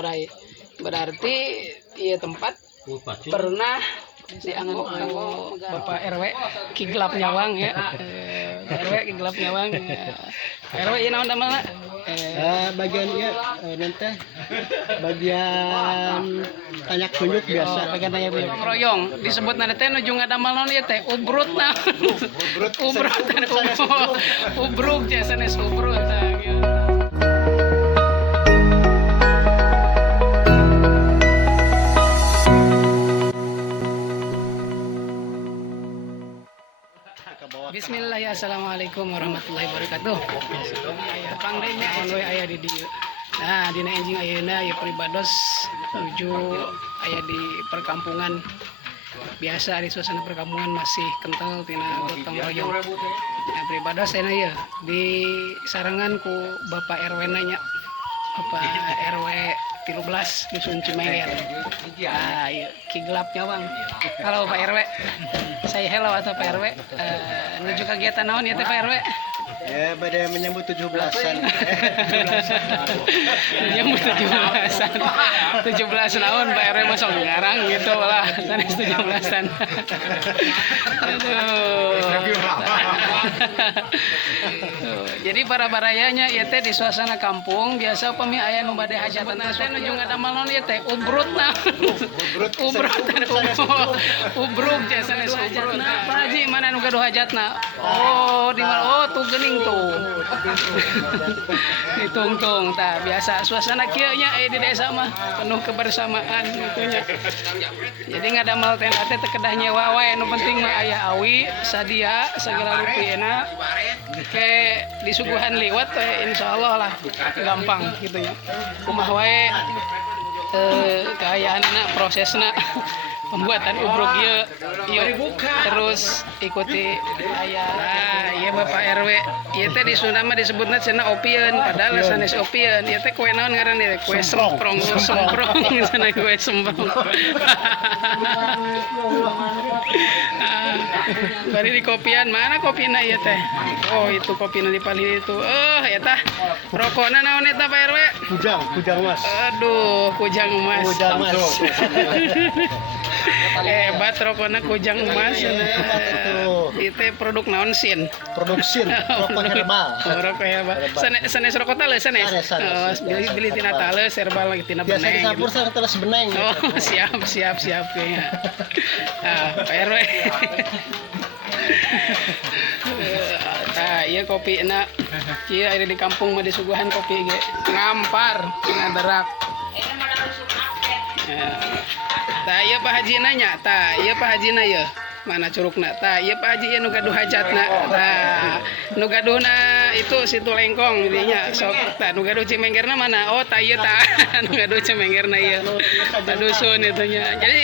Sorai. Berarti iya tempat pernah diangan Bapak RW Kiglap Nyawang ya. RW Kiglap Nyawang. RW ieu naon damelna? Bagian ya nanti bagian tanyak tunjuk biasa. Bagian tanya tunjuk. Royong disebut nanti teh nuju ngadamel naon ieu teh ubrut nah. Ubruk jasa sanes ubrut tah. Bismillah ya, assalamualaikum warahmatullahi wabarakatuh. Aya pangdenya anu aya di dieu. Nah, dina enjing ayeuna ya pribados menuju aya di perkampungan. Biasa di suasana perkampungan masih kental tina gotong royong. Nah, pribados ayeuna ya di sarangan ku Bapak RW nanya. Bapak RW 13 Dusun Cimenger. Ah, iya, Kiglap Nyawang. Halo Pak RW. Saya hello atau Pak RW. Menuju kegiatan naon ya Pak RW? Ya, pada menyambut 17-an. Menyambut 17-an. 17 naon Pak RW masuk ngarang gitu lah. Sanes 17-an. Jadi para barayanya ieu teh di suasana kampung biasa upami aya nu bade hajatan teh nuju ngadamel naon ieu teh ubrutna. Ubruk jasa sanes ubrut. Pak Haji mana nu gaduh hajatna? Oh, di mana? Oh, tuh geuning tuh. Ditungtung tah biasa suasana kieu nya di desa mah penuh kebersamaan gitunya. Jadi ngadamel tenda teh kedah nyewa wae nu penting mah aya awi, sadia, segala rupiahna. Ke disuguhan liwat insyaallah lah gampang gitu ya. Kumaha wae kaayaanna prosesna pembuatan ubruk ieu terus ikuti aya ieu Bapak RW ieu teh di Sunda mah disebutna cenah opieun padahal sanes opieun ieu teh kue naon ngaran ieu kue semprong cenah kue semprong. Bari di kopian mana kopina ieu teh? Oh itu kopina di palih itu. Eta rokokna naon eta Pak RW? Kujang Mas. Aduh, kujang emas. Kujang Mas. Hebat rokokna kujang emas. Itu produk naon sin? Produk sin, rokok herbal. Rokok herbal. Sanes rokok tales sanes. Beli tina tales herbal lagi tina beneng. Biasa dicampur sama tales beneng. Oh, siap kayaknya. Pak RW. Nah, iya kopi na. Iya ada di kampung mah disuguhan kopi ge. Ngampar, ngaderak. Tah ieu Pak Haji nanya, tah ieu Pak Haji na ieu. Mana curugna? Tah ieu Pak Haji ieu nu gaduh hajatna. Tah nu gaduhna itu situ lengkong jadinya sok tah nu gaduh Cimenggerna mana? Oh tah ieu tah nu gaduh Cimenggerna ieu. Tah dusun itunya. Jadi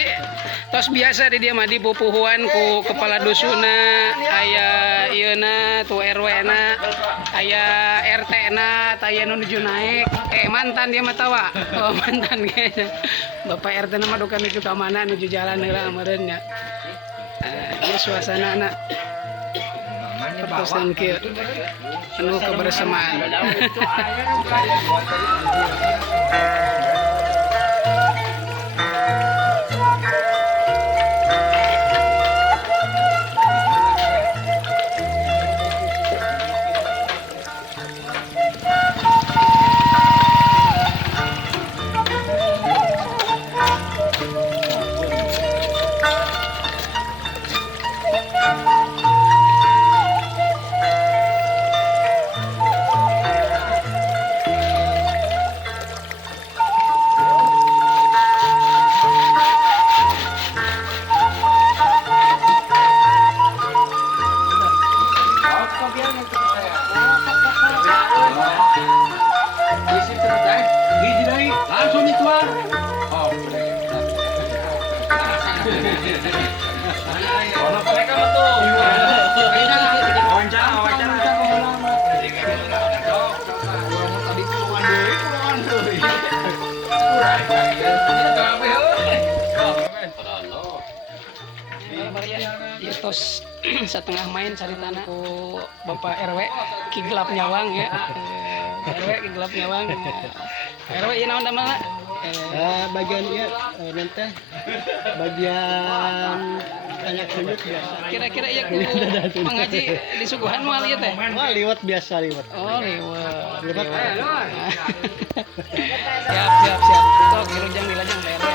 tos biasa di dia mah dipupuhuan ku kepala dusunna, aya ieuna tu RW-na, aya RT-na, aya nu nuju naik. Mantan dia mah tawa. Oh mantan kayaknya. Bapak RT-na mah duka nuju ka mana nuju jalan heula meureun nya. Ieu suasana anak pertosan kieu penuh kebersamaan. Tos setengah main caritana ku Bapak RW Kiglap Nyawang ya. RW Kiglap Nyawang. RW ieu naon damelna? Bagian ya nanti bagian tanya kunyit biasa. Kira-kira ya ku mengaji di suguhan moal ieu teh. Wah, liwat biasa liwat. Oh, liwat. Liwat. Siap. Sok dirujang dilajang pere.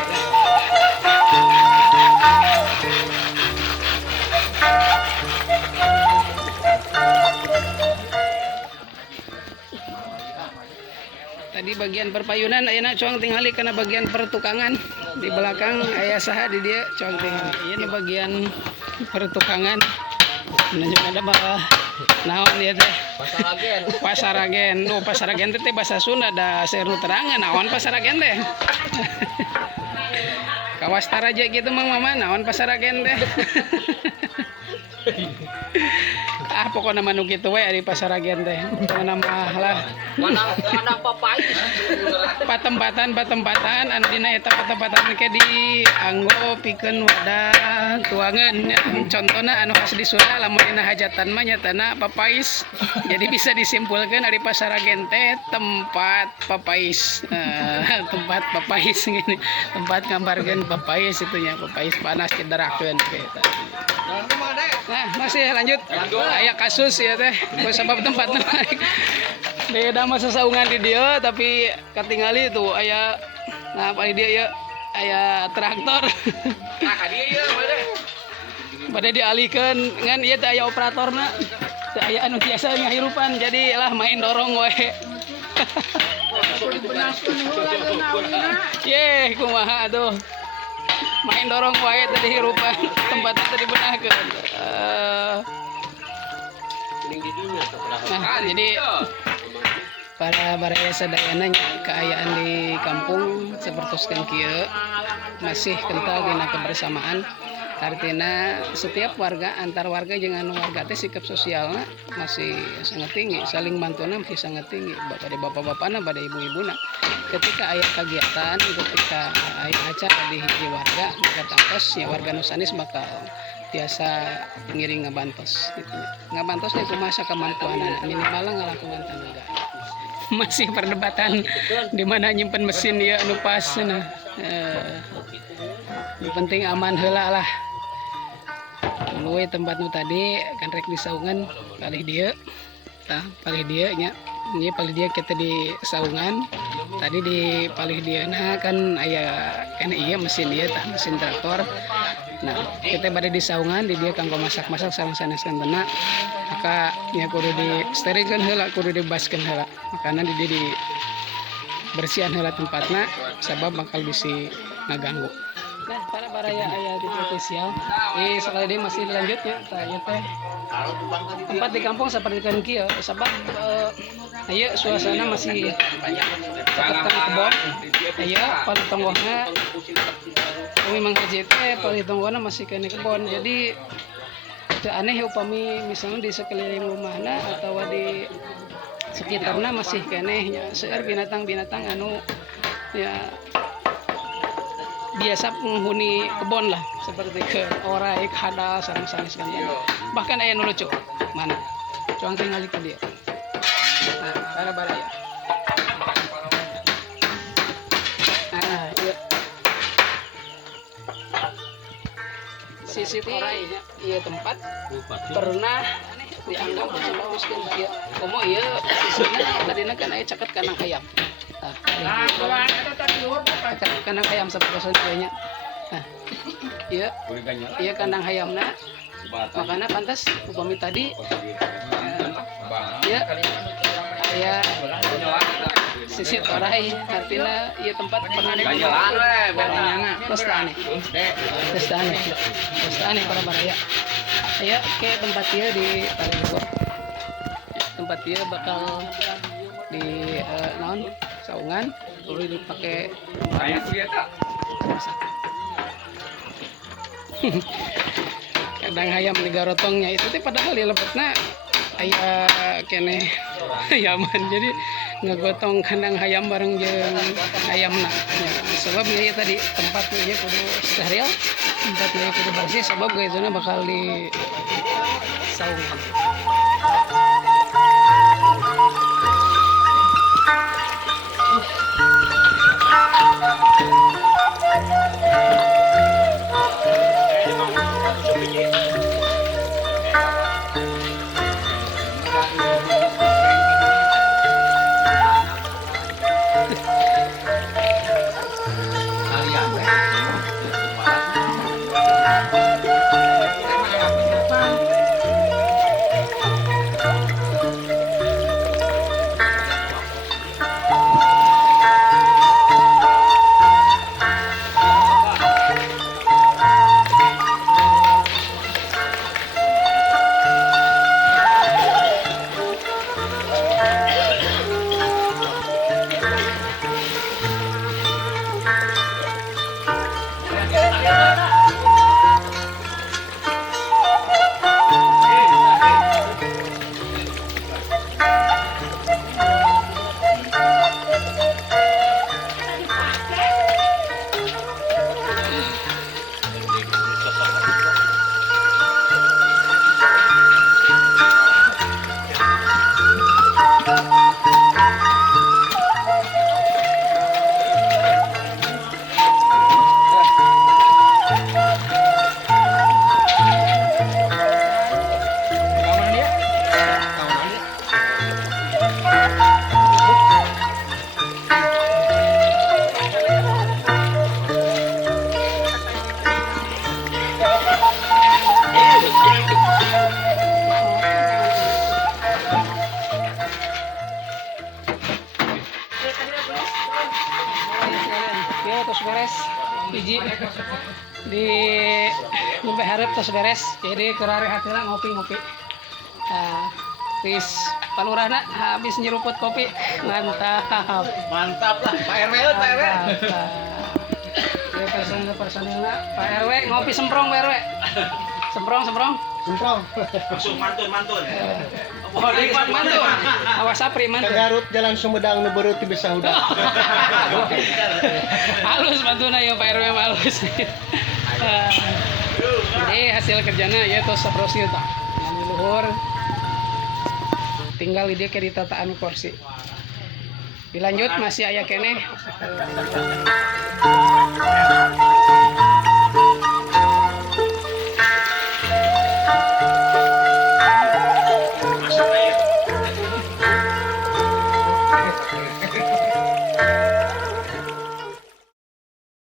Tadi bagian perpayunan ayeuna coang tingali kana bagian pertukangan di belakang aya saha di dia coang tingali. Ieu nu bagian pertukangan. Nunjuk ada bawah naon ieu teh? Pasaragen. Duh, pasaragen teh bahasa Sunda da seueur nu terangan naon pasaragen teh. Kawas taraja gitu Mang Mama naon pasaragen teh. Pokoknya manu gitu we di pasaragen teh. Pokoknya mah lah. Mana papais. Patempatan anu dina eta patempatan ke dianggo pikeun wadah tuangan. Contohna anu khas di Sunda lamun dina hajatan mah nyatana papais. Jadi bisa disimpulkan dari pasaragen teh tempat papais. Tempat papais gini. Tempat ngambarkeun papais itunya papais panas cederakeun eta. Nah, masih lanjut. Aya kasus ya teh, sebab tempatnya naik. Beda masa saungan di dia, tapi katingali tuh aya, nah paling dia ya, aya traktor. Nah, dia ieu Pada dialihkan, ngan ieu teh aya operatorna. Teh aya anu tiasa ngahirupan, jadi lah main dorong we. Yeh, kumaha aduh. Main dorong wae tadi hirupan tempatnya tadi benahkeun. Nah, jadi para baraya sadayana keayaan di kampung sapertoskeun kieu masih kental dina kebersamaan. Artinya setiap warga antar warga jeung anu warga teh sikap sosialna masih sangat tinggi, saling bantuna masih sangat tinggi. Bade bapak-bapana, bade ibu-ibuna. Ketika aya kegiatan, ketika aya acara di hiji warga, maka tangkos ya warga nu sanes bakal biasa ngiring ngabantos gitu. Ngabantosnya cuma sakemampuanana, minimal ngalakukan tangga. Masih perdebatan di mana nyimpen mesin ya anu pas nah. Yang penting aman heula lah. Luwe tempat nu tadi kan rek disaungan palih dia. Tah, palih dia nya. Ieu palih dia kita di saungan. Tadi di palih dia nah kan aya kan ieu mesin dia tah mesin traktor. Nah, kita bade di saungan di dia kanggo masak-masak sareng saneskeun teuna. Maka nya kudu di sterilkeun heula, kudu dibaskeun heula. Makana di dia di bersihan heula tempatna sabab bakal bisi ngaganggu. Nah, para baraya aya di spesial. Sekali dia masih dilanjutnya tanya teh. Tempat di kampung seperti kan kieu sabab aya suasana masih dekat kebon. Aya paling tonggohna memang haji teh paling tonggohna masih kene kebon. Jadi teu aneh upami misalnya di sekeliling rumahna atau di sekitarna masih keneh nya seueur binatang-binatang anu ya biasa menghuni kebon lah seperti ke orai, kada, sareng sanes kan. Bahkan aya nu lucu. Mana? Coang tinggal ka dia. Nah, para baraya. Nah, iya. Sisi orai ieu tempat pernah dianggap bagus-baguskeun kieu. Komo ieu sisina tadina kan aya caket kanang hayam. Kandang hayam sapertosan nya. Nah, iya kandang hayamna. Makanya pantas upami tadi ya aya sisit orai artinya ieu tempat pernah Pestane para baraya. Aya ke tempat ieu di Paregebor. Tempat ieu bakal di naon saungan perlu dipakai kadang hayam di garotongnya itu teh padahal di lepetna aya kene hayaman jadi ngegotong kandang hayam bareng jeung hayamna ya, sebab ieu tadi tempatnya ieu kudu steril tempatnya kudu bersih sebab gaituna bakal di saungan. ya terus beres hiji di sampai harap terus beres jadi kerari hatilah ngopi nah wis palurahna habis nyeruput kopi mantap Mantap lah, Pak RW, Pak RW. ya personilnya Pak RW ngopi semprong Pak RW semprong Semprong. Langsung mantun. oh di mantun awas sapri Ke mantun Garut Jalan Sumedang nu beureut ti bisa udah. halus mantuna ya Pak RW mah halus jadi hasil kerjanya ya tos saprosi tak yang luhur tinggal di dia ke ditataan kursi dilanjut masih aya keneh